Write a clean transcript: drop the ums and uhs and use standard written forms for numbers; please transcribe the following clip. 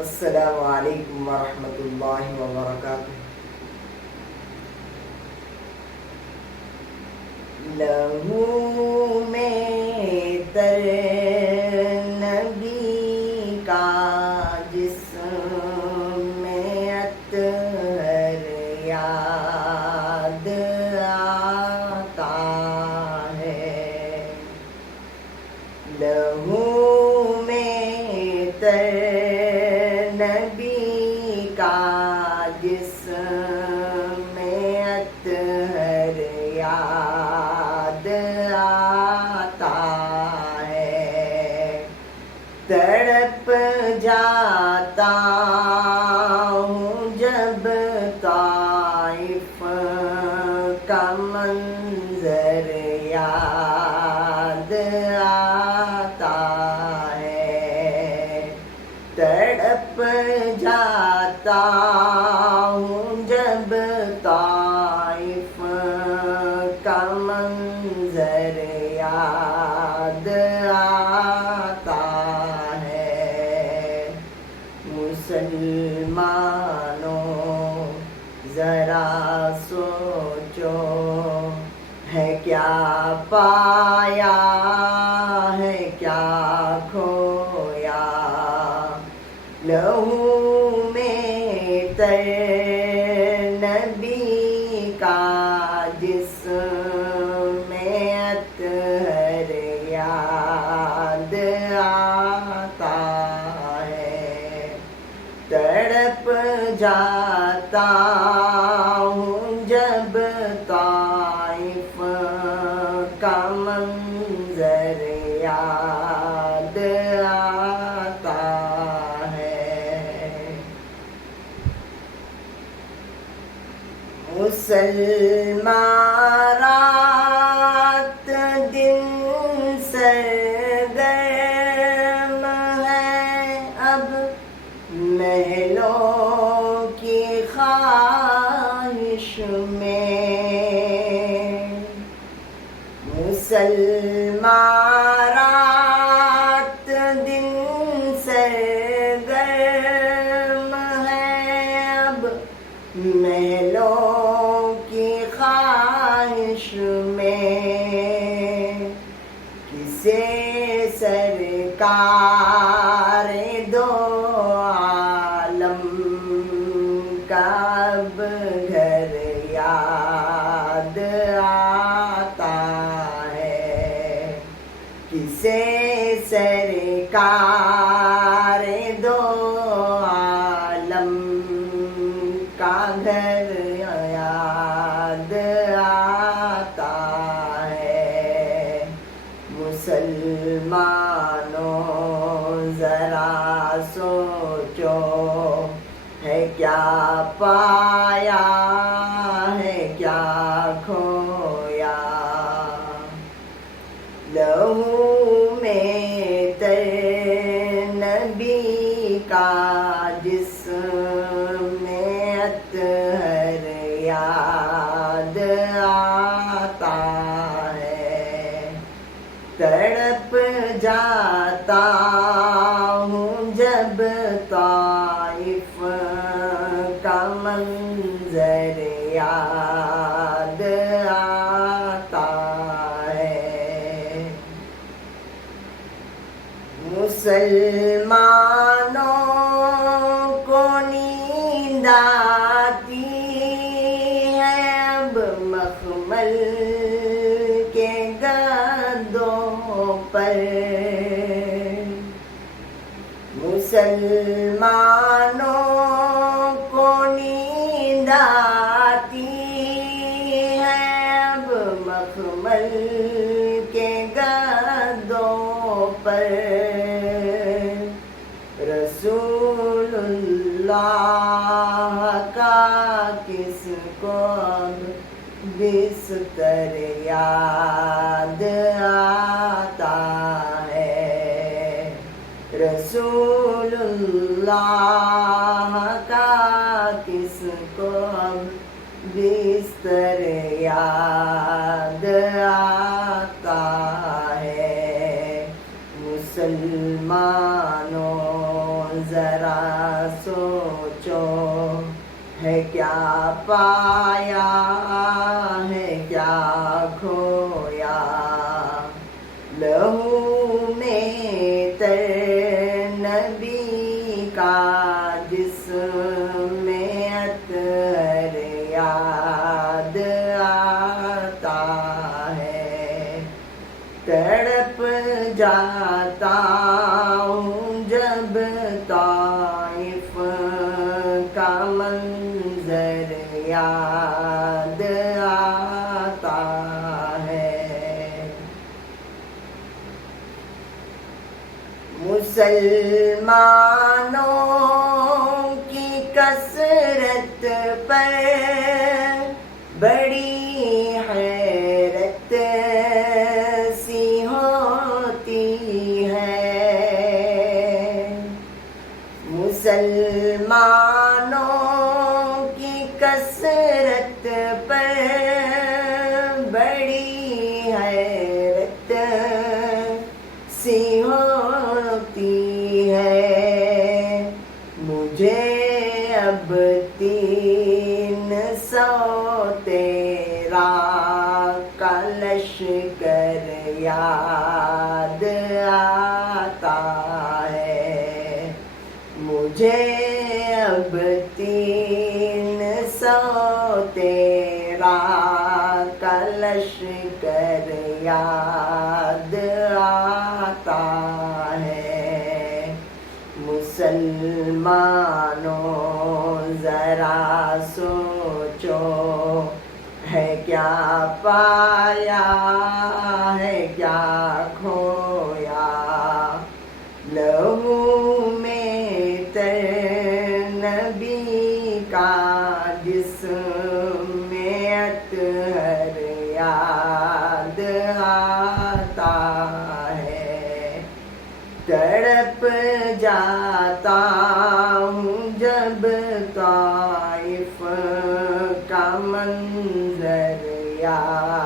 السلام علیکم ورحمۃ اللہ وبرکاتہ۔ لہو میں تر نبی کا جسم میں اطہر یاد آتا ہے۔ لہو میں تر نبی کا جسم میں اطہر یاد آتا ہے۔ تڑپ جاتا ہوں جب طائف کا منظر یاد آتا ہے۔ تڑپ جاتا ہوں جب طائف کا منظر یاد آتا ہے۔ مسلمانوں ذرا سوچو، ہے کیا پایا ہے کیا کھویا۔ لہو میں تر نبی کا جسم میں اطہر یاد آتا ہے۔ تڑپ جاتا ہوں جب طائف کا منظر یاد آتا ہے۔ مسلمان رات دن سرگرم ہے اب محلوں کی خواہش میں۔ مسلمان رات دن سرگرم ہے اب محلوں کی خواہش میں۔ کسے سرکار دو عالم کا اب گھر یاد آتا ہے۔ کسے سرکار دو عالم کا گھر یاد آتا ہے۔ مسلمانوں ذرا سوچو، ہے کیا پایا ہے کیا کھویا۔ لہو میں تر نبی کا جسم میں اطہر یاد آتا ہے۔ تڑپ جاتا ہوں جب طائف کا منظر یاد آتا ہے۔ مسلمانوں کو نیند آتی ہے اب مخمل کے گدوں پر۔ مسلمانوں کو نیند آتی ہے اب مخمل کے گدوں پر۔ رسول اللہ کا کس کو اب بستر یاد آتا ہے۔ رسول اللہ کا کس کو اب بستر یاد آتا ہے۔ مسلمانوں ذرا کیا پایا ہے کیا کھویا، لہو میں تر نبی کا جسم میں عطر یاد آتا ہے، تڑپ جاتا ہوں جب طائف کا منظر یاد آتا ہے۔ مسلمانوں کی کثرت پر بڑی حیرت سی ہوتی ہے، مسلمانوں کی کثرت پر بڑی حیرت سی ہوتی ہے، مجھے اب 300 تیرا کا لشکر یاد آتا ہے، مجھے اب 300 تیرا کا لشکر یاد آتا ہے۔ مسلمانوں ذرا سوچو، ہے کیا پایا ہے کیا کھویا، لہو میں تر نبی کا جسم میں عطر یاد آتا ہے، تڑپ جاتا ہوں جب طائف کا منظر یاد